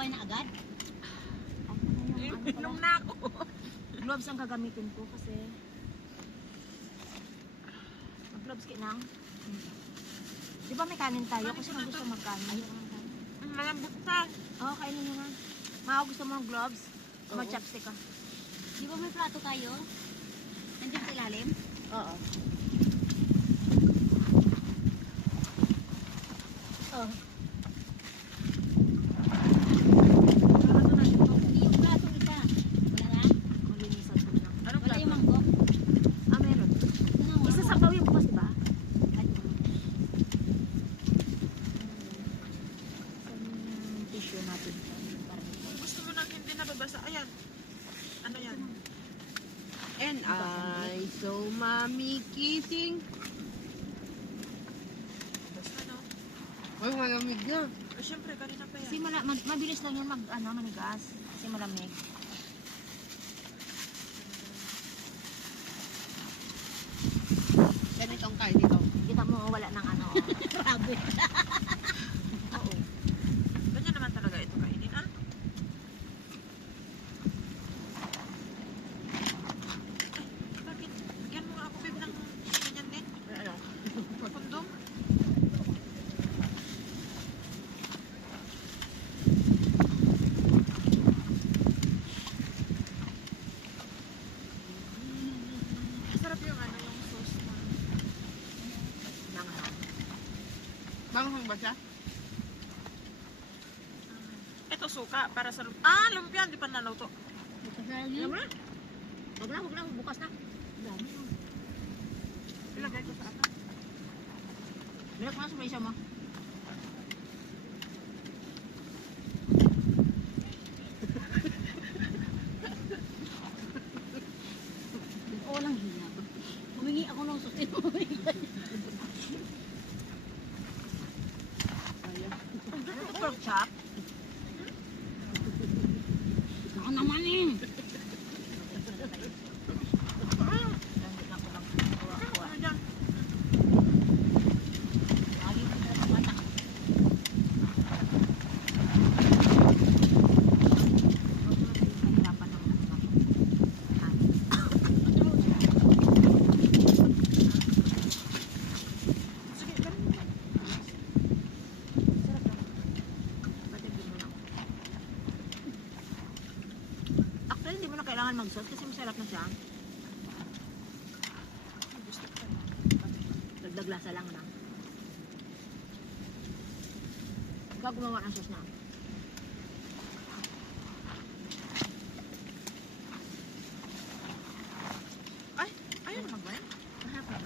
Laway na agad? Inom na ako. Gloves ang gagamitin ko kasi mag-gloves kinang. Di ba may kanin tayo? Kasi mo gusto magkanin. Malambot pa. Oo, kainin nyo na. Mao, gusto mo ng gloves? O mag-chopstick ka? Di ba may plato tayo? Nandiyan sa ilalim? Oo. Oh. Hindi yung plato isa. Wala na? Malinisan ko lang. Anong Wala yung plato? mangkok? Ah, meron. Ito nga, Isa sa baw yung bukas, di ba? Ay, Yung tissue natin. Kung gusto mo nang hindi nababasa, ayan. Ano yan? And I saw mommy kissing. Basta no? Ay, malamig na. Eh, syempre, kanina pa Kasi yan. mabilis lang yun manigas. Kasi malamig. Ganitong kain dito. Kita mo, wala ng ano. grabe. Oo. Ganyan naman talaga ito kainin, ah. Ay, bakit? Bigyan mo nga ako, babe, ng ganyan din. Ano? Kondom. Sarap yung ano, yung sauce na. Nanghang. Manghang ba siya? Ito suka para sa lumpia, hindi pa naluto. Alam mo na? Wag lang, bukas na. Dami. Ilagay ko sa akin. Bilang ko na sa may isa mo. Oo lang hina. Humingi ako ng susi. Pork chop. Ako naman eh. Landit lang ko lang. Kuha. Ano dyan? Lagi ko sa mata. Kahirapan ng ano. Sige, ganun mo. Sarap lang. Patibin mo lang. Actually, hindi mo na kailangan mag-salt kasi masarap na siya. Gusto ko. Dagdag lasa lang na. Ikaw gumawa ng sauce na. Ay, ayun naman ba yan? Mahapon.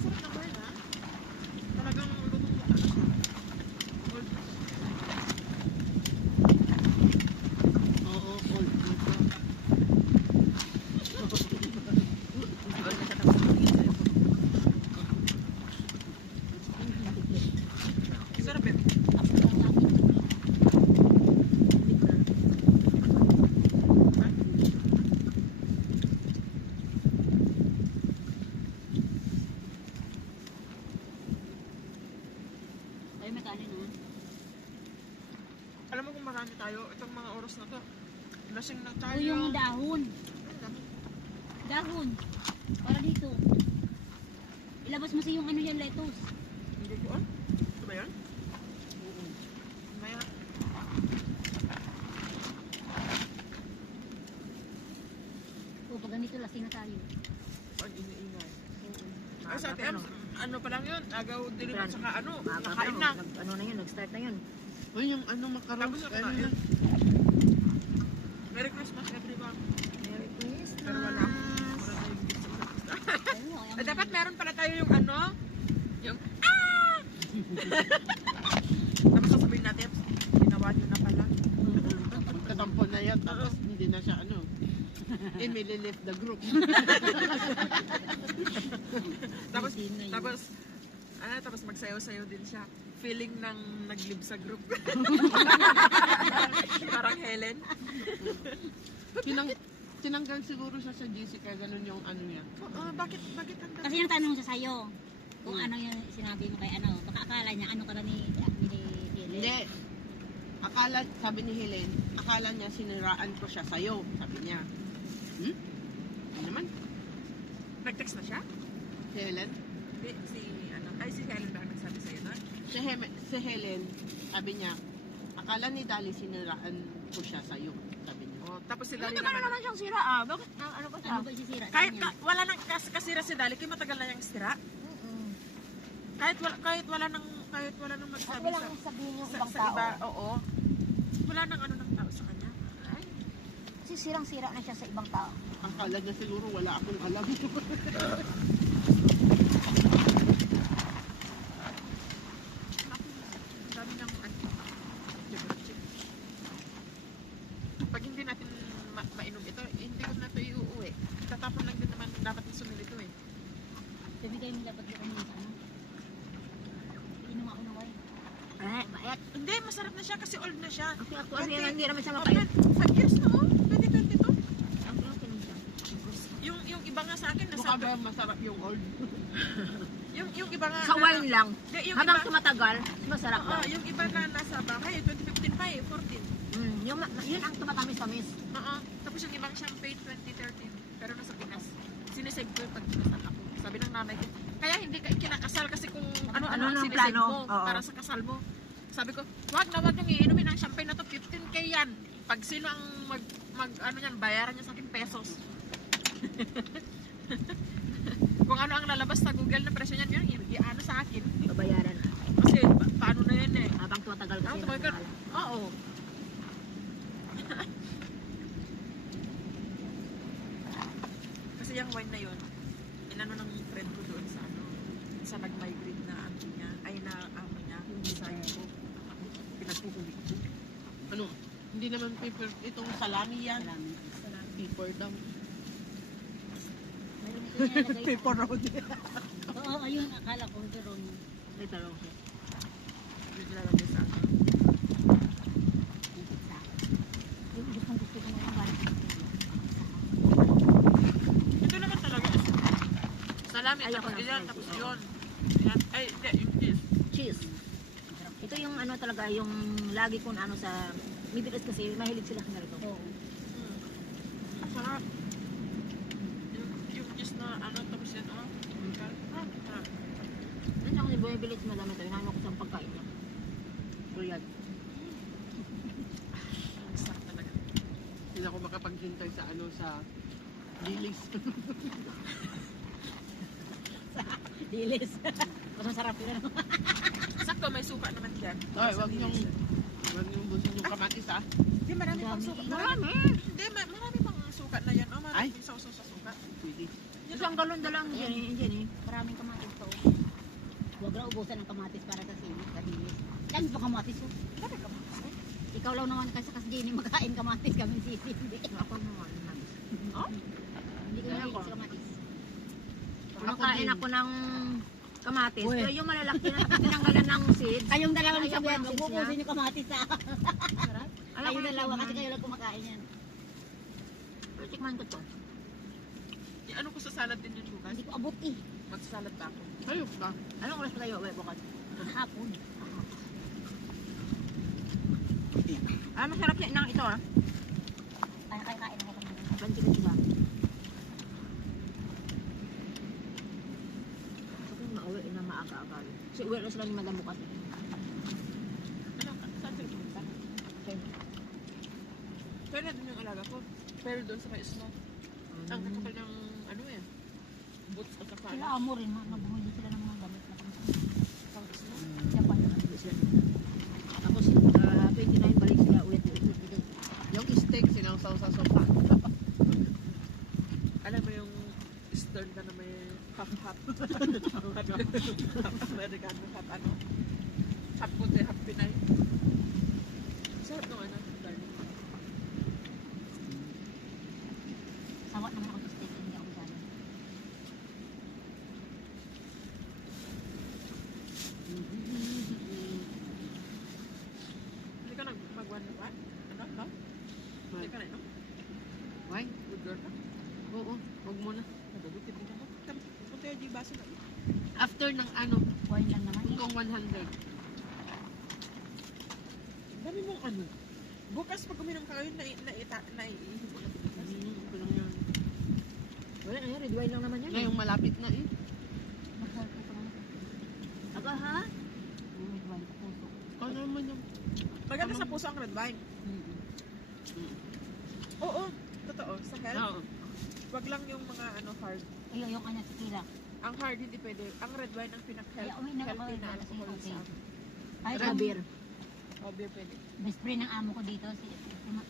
Masarap naman, ha? Talagang lutong-luto na siya. Old. Oo, cold. Old na siya tapos mag-iisa yung sarap yun. Tapos lang natin. Hindi ko na. Ay, may kanin ha. Alam mo kung marami tayo, itong mga oras na to. Lasing na O tayo. yung dahon. Ang dami. Dahon. Para dito. Ilabas mo sa yung ano yan, lettuce. Hindi ko, ah. Ito ba yan? Maya. O, pag ganito, lasing na tayo. Pag iniingay. Ay, Maaga sa pa, ATM, no? ano pa lang yun? Agaw dilim at Brand. saka ano, Maaga pa, nakain no? na. Ano na yun, nag-start na yun. Uy, yung ano makarong. Tapos na Ano kumain. yun? Merry Christmas everyone. Merry Christmas. Pero wala. Wala tayong gift sa isa't isa. Ayun, o, Eh, dapat meron pala tayo yung ano, yung ah! Tapos sasabihin natin, ginawa nyo na pala. Magkatampo na yan. Tapos hindi na siya ano. Emily left the group. Tapos, Hindi na yun. tapos magsayaw-sayaw din siya. feeling ng nag-live sa group. Parang Helen. Tinanggal siguro siya sa GC kaya ganun yung ano yan. Bakit ang Kasi yung tanong siya sa'yo, kung ano yung sinabi mo kay ano, baka akala niya ano ka na ni Helen. Hindi. Sabi ni Helen, akala niya siniraan ko siya sa'yo. Sabi niya. Ano naman? Nag-text na siya? Si Helen? Hindi, si Helen ba ang nagsabi sa'yo nun? Si Helen, sabi niya, akala ni Dali siniraan ko siya sa'yo. Sabi niya. Oh, tapos si Hindi Dali ka na naman siyang sira ah. Bakit? Ano ba siya? Ano ba isisira? Kahit Kanya. wala nang kasira si Dali, kaya matagal na niyang sira. Kahit wala nang magsabi Wala kang sabihin yung ibang sa tao. iba, oo. Wala nang ano ng tao sa kanya. Kasi sirang-sira na siya sa ibang tao. Akala niya siguro wala akong alam. Ang dami niyang pag hindi natin mainom ito, hindi ko na ito iuuwi. Tatapon lang din naman dapat yung sumili ito eh. Bibigay mo dapat yung ano sa ano. Inom ako na wine. Mait. Hindi, masarap na siya kasi old na siya. Kasi actually, hindi naman siya Oh, mapait. 5 years na oh, 2022. Ang okay naman siya. Yung iba nga sa akin, Mukha nasabi, ba masarap yung old? yung iba nga, Sa wine lang. Hindi, yung Habang iba, tumatagal, masarap oo, lang. yung iba na nasa bahay, 2015 pa eh, 14. Yun ang tumatamis-tamis. Oo. Tapos yung ibang champagne 2013. Pero nasa Pinas. Sinisave ko yung pag kinasal ako. Sabi ng nanay ko. Kaya hindi ka kinakasal kasi kung ano-ano ang nang sinisave plano? mo Oo. para sa kasal mo. Sabi ko, wag niyong iinumin ang champagne na to. 15k yan. Pag sino ang ano yan, bayaran niya sa akin pesos. Kung ano ang lalabas sa Google na presyo niyan, yun, ano sa akin. Babayaran na. Kasi paano na yan eh. Habang tumatagal kasi. Ah, tumagal. Oo. Kasi yung wine na yun, inano ng friend ko doon sa ano, sa nag-migrate na ano niya, ay na amo niya, yung design ko. Pinagpupulik ko. Ano? Hindi naman paper. Itong salami yan. Salamin. Paper daw. Mayroon ito niya ilagay. Paper road. Oo, ayun, akala ko doon. Ito lang siya. Yung nilalagay sa ano. Yung gusto ko na yung balik. Ito naman talaga. Salami, Ayoko tapos na. yan, tapos yun. Yan. Ay, hindi, yung cheese. Cheese. Ito yung ano talaga, yung lagi kong ano sa Middle East kasi mahilig sila sa ganito. Oo. Ang sarap. Yung cheese na ano, tapos yan, oh. Ah. Ano ako ni bumibili sa madami ito, inaano ko sa pagkain niya. Riyad. Ang sarap talaga. Hindi ako makapaghintay sa ano sa Lilis. Dilis. Mas masarap yun. Sakto, may suka naman dyan. Ay, wag yung busin yung kamatis ah. Hindi, marami pang suka. Marami. Hindi, marami pang suka na yan. Oh, Ay. marami sausaw sa suka. Pwede. Isang galon na lang dyan eh. Maraming kamatis to. Huwag na ubusan ng kamatis para sa sili, sa dilis. Dami pa kamatis oh. Dami ka ba? Ikaw lang naman kasi Jenny magkain kamatis kami sisi. Hindi. Ako naman. Oh? Hindi ko mahilig sa kamatis. Kumakain ako ng kamatis. Uy. Pero yung malalaki na tinanggalan ng seeds. Kayong dalawa Ayaw ng sabihan, ko ng huwag seeds ubusin niya. yung kamatis ha. Alam ko Kayong na dalawa naman. kasi kayo lang kumakain yan. Pero tikman ko to. Ano ko sa salad din yun bukas? Hindi ko abot eh. Magsasalad pa ako. Ayok ba? Anong oras pa tayo? Wait, bukas. Hapon. Masarap siya nang ito ah. Kain ako kami. Banti ko diba? Kasi mauwi na maaga-aga. Kasi uwi na sila ni Madam bukas. Ano ka? Saan sila pumunta? Pero na din yung alaga ko. Pero doon sa may snow. Ang kakapal ng ano eh. Boots at saka Sila amo rin ha. Bumili sila ng mga gamit na kung pang snow. Japan. Tapos 29 balik sila uwi. Yung steak sinawsaw sa sopa. Alam mo yung Eastern ka na may half-half. Half Americano, half ano. Half puti, half Pinay. Sarap nung ano, darling. Sawa naman ako sa steak. Hindi ako sana. klase na. After ng ano, Wine lang naman eh. kung 100. Dami mong ano. Bukas pag uminom ka ngayon, naiihip mo na bukas. Ito lang yan. Wala na yan, red wine lang naman yan. Ngayong malapit na eh. Masarap ko naman. Aga ha? Red wine sa puso. Ano naman yung... Maganda sa puso ang red wine. Oo, totoo. Sa health, Oo. wag lang yung mga ano hard. Ayun, yung kanya tequila. Ang hard hindi pwede. Ang red wine ang Kaya pinaka-healthy uminom ako na kasi alcohol okay. sa Ay, Red beer. oh, beer pwede. best friend ng amo ko dito, si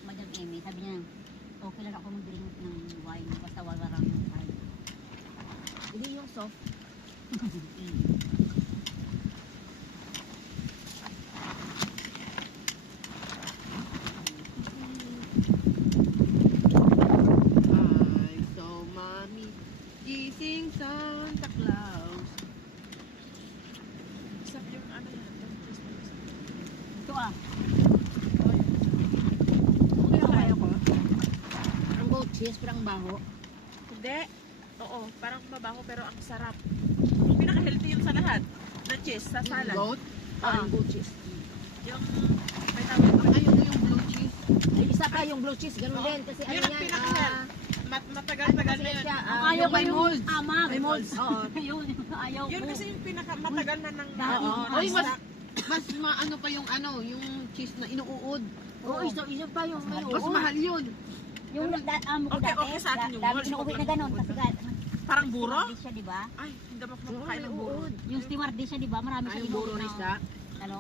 Madam Amy, sabi niya, okay lang ako mag-drink ng wine, basta wala lang yung hard. Hindi yung soft. I saw mommy kissing Santa Claus. Sabi yung ano yan, yung Christmas. Ito ah, Oh, yun. Okay lang kaya ko. Ang goat cheese, pero ang baho. Hindi. Oo, parang mabaho pero ang sarap. Yung pinaka-healthy yun sa lahat. Na cheese, sa salad. Goat. Ah, yung goat cheese. Yung may tawag pa. Ayun yung blue cheese. Ay, isa pa yung blue cheese, ganun din. Kasi ano Yun ang yan, pinaka-health. Matagal-tagal na yun. siya, ang ayaw ko may yung molds. amag. May molds. Oo. Yun, ayaw Yun ko. kasi yung pinaka-matagal na ng Dahil- oo, Oy, ng mas stock. mas maano pa yung ano, yung cheese na inuud. Oo, isa pa yung may Mas oo. mahal yun. Yung amo ko Okay, dati, okay sa akin yung dami molds. sinuuwi na ganun. Kasi Parang buro? stewardess siya, di ba? Ay, hindi ako Oo, makakain ng may buro. uod. Yung stewardess siya, di ba? Marami Ay, siya yung buro na isda. Ano?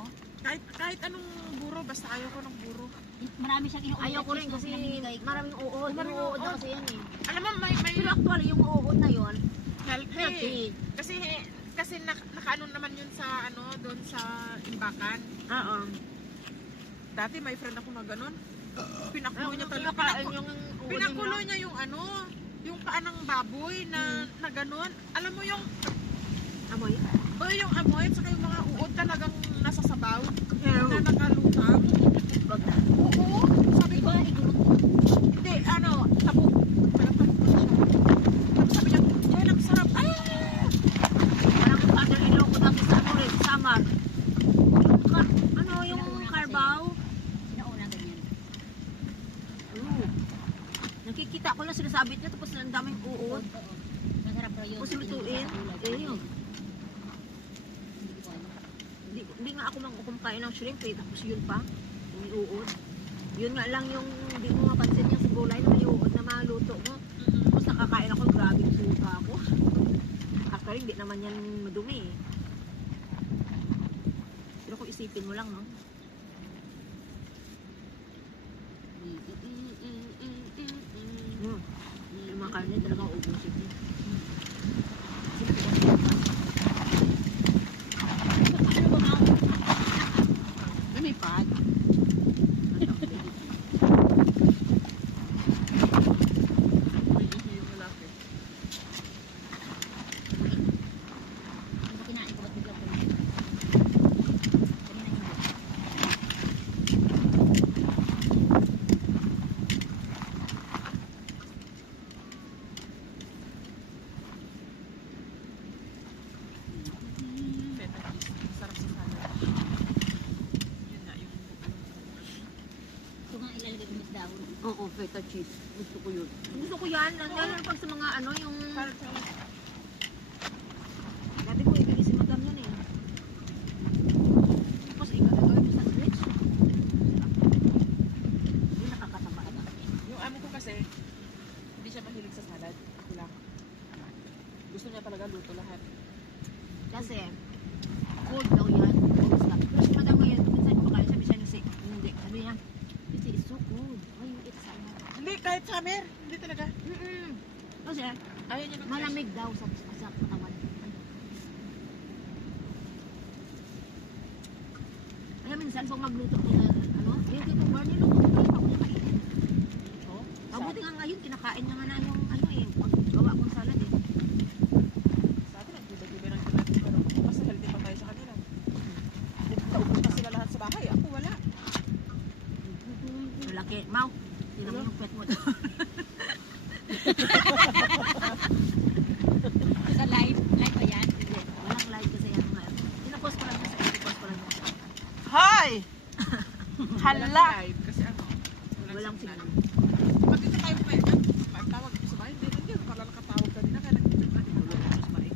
Kahit anong buro, basta ayaw ko ng buro. Marami siyang inuulit. Ayaw ko rin kasi maraming uod. Maraming Yung uod na uod. kasi yan eh. Alam mo, may Pero actually, yung uod na yun, healthy. healthy. Kasi nakaano naman yun sa ano, doon sa imbakan. Oo. Dati may friend ako na ganun. Pinakulo niya talaga. Pinakain yung uod Pinakulo niya yung ano, yung paa ng baboy na ganun. Alam mo yung, amoy. yung amoy at saka yung mga uod talagang nasa sabaw. Pero, Na nakalutang. wag na. Oo. Sabi ko, hindi, ano, tabog. Tabog ko siya. Tapos sabi niya, yan ang sarap. Ay! Parang father-in-law ko dati sa ano rin, Samar. Ano yung carbaw? Sinauna ganyan. Oo. Nakikita ko lang sinasabit niya tapos ang daming uod. Oo. Masarap raw yun. Tapos lutuin. Eh yun. Hindi ko alam. Hindi nga ako kumakain ng shrimp eh. Tapos yun pa. Yung may uod. Yun nga lang yung hindi mo mapansin yung sa gulay na may uod na maluto mo. Tapos nakakain ako, grabe yung suka ako. Actually, hindi naman yan madumi eh. Pero kung isipin mo lang, no? Yung mga karne talagang ubusin niya. Ano ba nga? Ay, may pad. May ihi yung lalaki. Ano ba kinain ko? Ba't biglang kumain? Kanina yung Feta cheese. Sarap sa salad. Yun nga yung ito nga ilalagay ko mas dahon. Oo, feta cheese. Gusto ko yun. Gusto ko yan. Lalo pag sa mga ano, yung... parang Dati ko ibigay si Madam yan eh. Tapos ikagagawin mo sa sandwich. Hindi nakakataba na. yung amo ko kasi, hindi siya mahilig sa salad. Ako lang. Gusto niya talaga luto lahat. Kasi, cold daw yan. Cold stuff. Pero si Madam ngayon, minsan kumakain sabi siya ni Si. Hindi. Sabi niya, this is so cold. Why you eat salad? Hindi, kahit summer. Hindi talaga. Kasi, Ayaw niya ng malamig daw sa katawan. Kaya minsan, pag magluto ko na, ano, yung Tito Barney, luto ko pa kung kainin. Oh, Mabuti nga ngayon, kinakain niya nga na yung, ano eh, paggawa kong salad eh. sa atin, ang gulay-gulay ng natin. Pero mas healthy pa tayo sa kanila. Naubos pa sila lahat sa bahay. Ako wala. Malaki. Mau, tira mo yung pet mo. Sa live ba Ay! Hala! Live kasi ano, Walang signal. signal. Pag dito tayo may tawag dito sa bahay, hindi lang yun. Para nakatawag kanina, kaya nag-chat na dito sa bahay.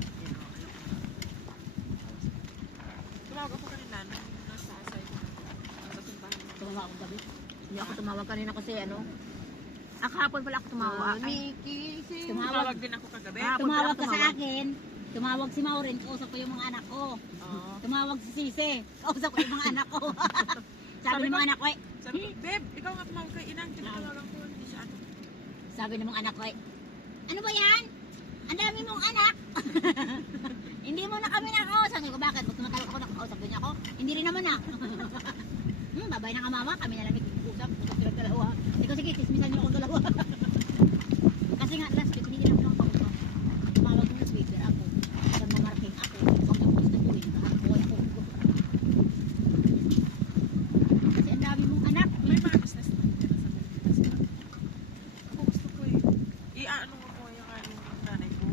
Tumawag ako kanina, nasa asay ko. Nasa simbahan. Tumama akong gabi. Hindi ako tumawag kanina kasi ano. Kahapon pala ako tumawag. Mami kising. Tumawag din ako kagabi. Ah, Tumawag ka sa tumawag. akin. Tumawag si Maureen, kausap ko yung mga anak ko. Oo. Tumawag si Sise, kausap ko yung mga anak ko. Sabi ng mga anak ko, Sabi ko, babe, ikaw nga tumawag kay Inang. Tinatawagan ko, hindi siya ano. sabi ng mga anak ko, ano ba yan? Ang dami mong anak. Hindi mo na kami nakausap. Sabi ko, bakit? Pag tumatawag ako, nakakausap din ako. Hindi rin naman ah. Babay na ka mama, kami na lang nag-usap. Usap sila dalawa. Ikaw sige, tismisan niyo akong dalawa. Kasi nga, last week, hindi nila ako nakausap. Tumawag mo yung speaker ako. Nagmamarking ako. Huwag yung gusto ko eh. Nakakuha ako. Kasi ang dami mong anak. May mga business na dito sa Pilipinas. Ako gusto ko eh. I-ano mo po yung nanay ko.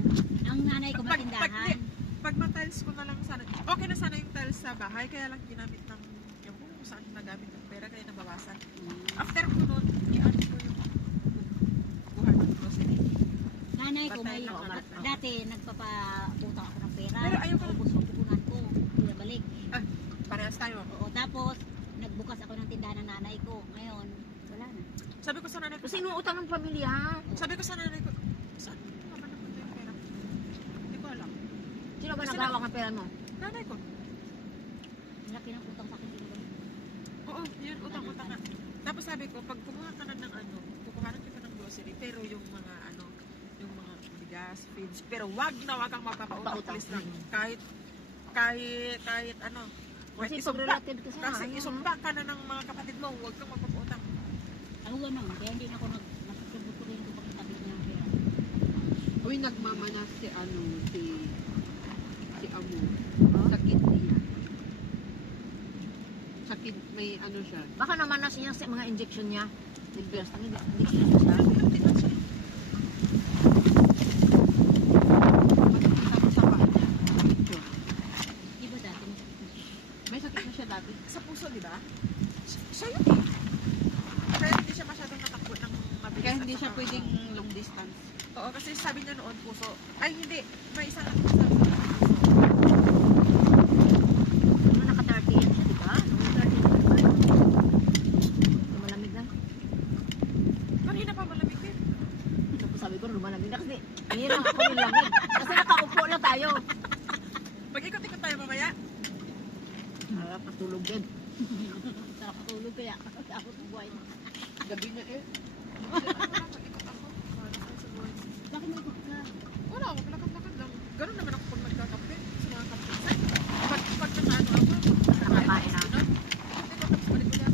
Ang nanay ko matindahan. Pag ma-tiles ko na lang sana. Okay na sana yung tiles sa bahay, kaya lang ginamit ng yung kung saan nagamit ng pera, kaya nabawasan. After ko nun, i-ano ko yung buhay ng grocery. Nanay ko may, Patay na anak na. dati nagpapautang ako ng pera. Pero ayaw ko na- Ubus yung pupunan ko. Pinabalik. Parehas tayo. Oo, tapos nagbukas ako ng tindahan ng nanay ko. Ngayon, wala na. Sabi ko sa nanay ko, Kasi inuutang ng pamilya. sabi ko sa nanay ko, saan naman napunta yung pera? Hindi ko alam. Sino ba Kasi naghawak ng pera mo? Nanay ko. Laki ng utang sa akin. Pinabalik. Oo, yun, utang-utang na. Tapos sabi ko, pag kumuha ka na ng ano, kukuhanan kita ng grocery, pero yung mga ano, yung mga bigas, feeds, pero wag kang mapapautang, Pautang. please lang. Kahit ano, Kasi kahit pag relative kasi kasi isumba ka na ng mga kapatid mo, huwag kang magpapautang. Ako ganun. Kaya hindi na ako nagkakabot ko rin ito pakitabi niya ang pera. Uy, nagmamanas si Amo. Sa kidney niya. Sa may ano siya. Baka naman na siya sa mga injection niya. Nag-burst. Hindi siya. Matitama niya. Picture. Di ba dati masakit na siya? May sakit na siya dati. Sa puso, di ba? Siya yun eh. Kaya hindi siya masyadong natakbo ng mabilis. Kaya at hindi siya saka, pwedeng long distance. Oo, kasi sabi niya noon puso. Ay, hindi. May isang sabi sa puso. Ano naka-30 yan siya, di ba? Nung 30 yan. Lumalamig na. Kanina pa malamig din. Tapos sabi ko, lumalamig na kasi hirang ako yung lamig. Kasi nakaupo lang tayo. Mag-ikot-ikot tayo mamaya. Harap, patulog din. Sarap katulog kaya. Takot ng buhay. Gabi na eh. Mag-ikot ako. Wala kayo sa buhay. Bakit may ikot ka? Wala, maglakad-lakad lang. Ganun naman ako pag nagkakape sa mga kapitsan. Pag nakaano ako, Nakakain na. ikot tapos balik ulit.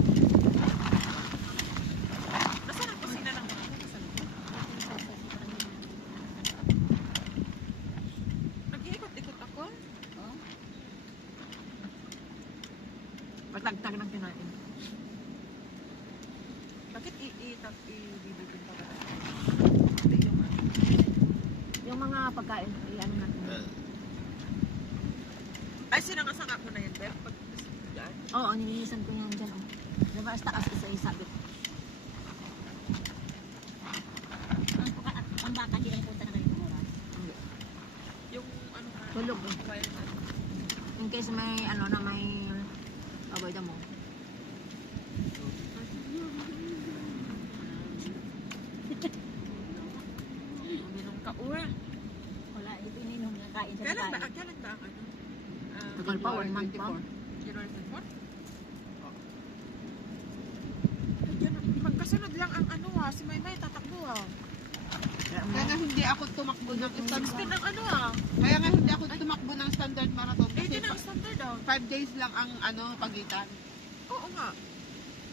Nasaan ang kusina ng mga ako? Nasa likod. Nag-iikot-ikot ako. Oh? Pagtagtag ng kinain. Bakit ibibigin pa ba? Yung mga pagkain, ano natin. Ay, sinangasanga ko na yan, Beth. Pag yan. Oo, nilinisan ko yan dyan. Oh. Diba, hasta kasi isa-isabit. Ang baka di lang punta na kayo ng oras. Yung ano ka. Tulog eh. Wire na. In case may ano na may aboy mo. Minum ka. Uy. Wala, ipininom niya kain sa Kailan ba? kain. Kailan ba ang ano? Tagal pa, 1 month pa. January 24? Magkasunod lang ang ano ha. Si Maymay tatakbo ha. Kaya nga hindi ako tumakbo ng Gusto standard. ng ano ha. Kaya nga hindi ako tumakbo ng standard marathon. Eh, di Kasi na ang standard ah. 5 days lang ang ano pagitan. Oo nga.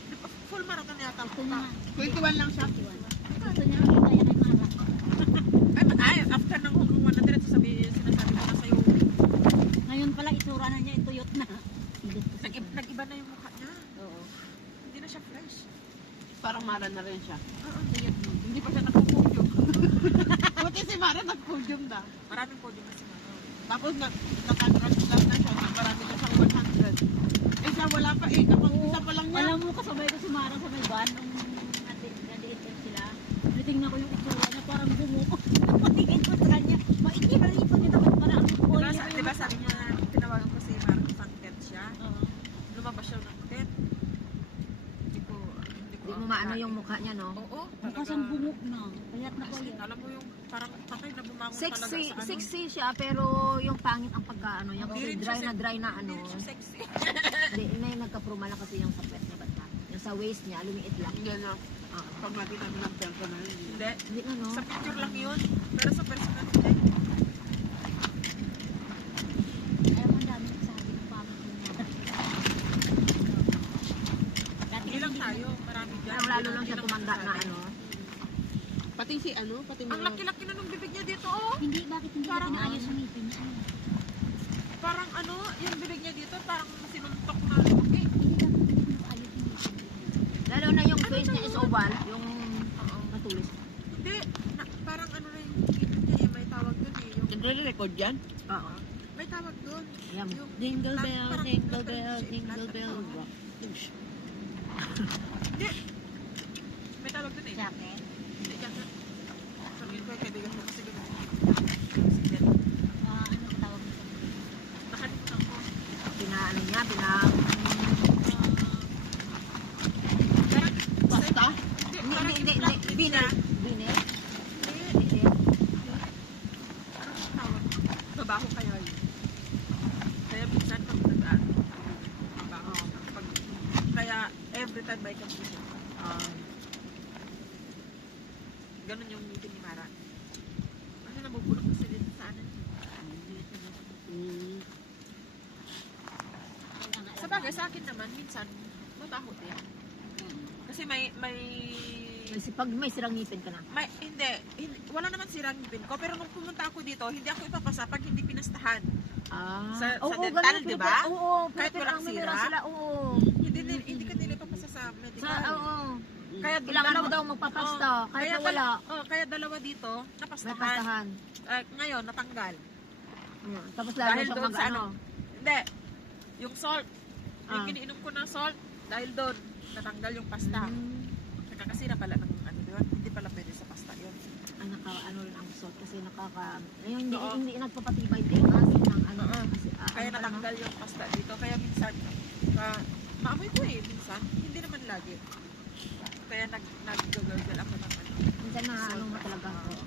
Di ba, full marathon yata. Gusto niya nga. 21 lang siya. Gusto niya nga kaya kay Mara. Ay, after ng hanggang 100, sinasabi ko na sa'yo. Ngayon pala itsura na niya, ituyot na. Nag-iba na yung mukha niya. Oo. Hindi na siya fresh. Parang Mara na rin siya. Oo. Hindi pa siya nagpo-podium. Buti si Mara nag-podium na. Maraming podium na si Mara. Tapos nag-100 lang na siya. Marami na siyang 100. Eh siya wala pa eh. Kapag-isa pa lang niya. Alam mo, kasabay ko si Mara sa may van nung nag-date sila. Natingnan ko yung itsura niya, parang bumuko. Patingin ko sa kanya, maikli pa rin ito nito. Parang Diba sabi niya, tinawagan ko si Mark, isang tent siya. Lumabas siya ng tent. Hindi ko Di mo maano yung mukha niya, no? Oo. mukha siyang bumuk na. Payat na As in, payat. alam mo yung parang patay na bumangon talaga Sexy, sa ano. sexy siya, pero yung pangit ang pagkaano niya. Hindi Kasi rin dry siya na dry na ano. Hindi rin siya sexy. Hindi, may nagka-promala kasi yung sa pet niya, ba't na? Yung sa waist niya, lumiit lang. Hindi na. Ah, Pag lagi namin ng personal. Hindi. hindi na, no? Sa picture lang yun. Pero sa personal hindi. Ayaw mo dami nagsabi ng pamit niya. Hindi lang tayo. Marami dyan. Parang lalo lang siya tumanda na ano. Pati si ano, pati Ang laki-laki na nung bibig niya dito, oh. Hindi, bakit hindi Parang natin ayos yung ngipin niya? Ano? Parang ano, yung bibig niya dito, parang sinuntok na lumaki. Hindi dapat hindi mo ayos yung ngipin niya. Lalo na yung face niya is oval, yung matulis. Hindi, parang ano na yung bibig niya eh, may tawag dun eh. Yung, nagre-record yan? Oo. may tawag dun. Ayan. Yung, Jingle bell, parang jingle flat bell, siya, jingle flat bell. na rock. Hindi. May tawag dun eh. Jacket? Hindi, dyan na. Sabihin ko yung kaibigan ko kasi ganun. Ano ba tawag nito? Nakalimutan ko. Pinaano niya, Basta? Hindi. Binel. Binel? Hindi. Anong tawag? Babaho kaya yun. Kaya minsan pag nag-aan, babaho. Kaya every time may confusion. Ganun yung meeting ni Mara. Ano nabubulok kasi din sa ano. Mm. Sa bagay, sa akin naman, minsan, mabaho din. Kasi Pag may sirang ngipin ka na. hindi, wala naman sirang ngipin ko, pero nung pumunta ako dito, hindi ako ipapasa pag hindi pinastahan. Sa dental, di ba? Oo, Kahit pero walang ang may sira? meron sila, oo. Hindi ka nila ipapasa sa medical. Oo. Kaya Kailangan mo daw magpapasta, kahit na wala. Kaya dalawa dito, May napastahan. pastahan. Ngayon, natanggal. Tapos lalo Dahil siyang doon sa mag-ano. Hindi. Yung salt. Yung Ah. iniinom ko ng salt, dahil doon, natanggal yung pasta. Nakakasira pala ng ano doon. Hindi pala pwede sa pasta yun. Ano rin ang salt kasi hindi Oo. hindi nagpapatibay din yung asin ng ano. Oo. Kasi, Kaya ano, natanggal yung pasta dito. Kaya minsan, maamoy ko eh, minsan. Hindi naman lagi. Kaya nag-gurgle ako ng ano. minsan na ano mo talaga. Oo.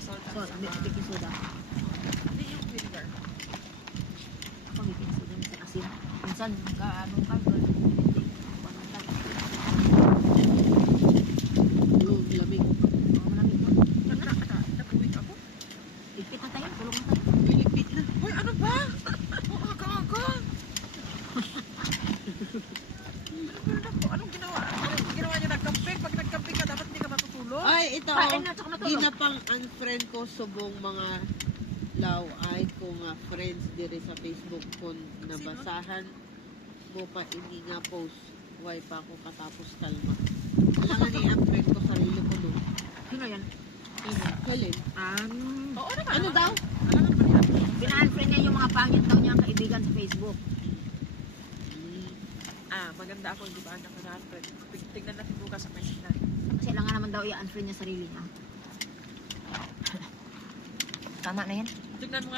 Salt at Salt, saka, baking soda. hindi yung vinegar. Ako baking soda, minsan asin. Minsan ano ka, hindi. Lamig. Malamig mo. Nabuwig ako. Ipit na tayo, tulong na tayo. Pilipit na. Uy, ano ba? Oh, aga-aga. Anong ginawa? Anong ginawa niyo nag-camping? Pag nag-camping ka, dapat hindi ka matutulog? Ay, ito. Kain na, tsaka matulog. Ginapang unfriend ko subong mga law ay ko nga friends diri sa Facebook kon nabasahan mo pa ini nga post. Why pa ako katapos kalma. Alam ni unfriend ko sarili ko no. Sino yan? Helen. Oo naman. Ano daw? Alam mo ba niya? Pina-unfriend niya yung mga pangit daw niyang kaibigan sa Facebook. Maganda ako, hindi ba? Anak ko na unfriend. Tignan natin bukas sa personal. Kasi lang nga naman daw i-unfriend niya sarili niya. Tama na yan. Tignan mo nga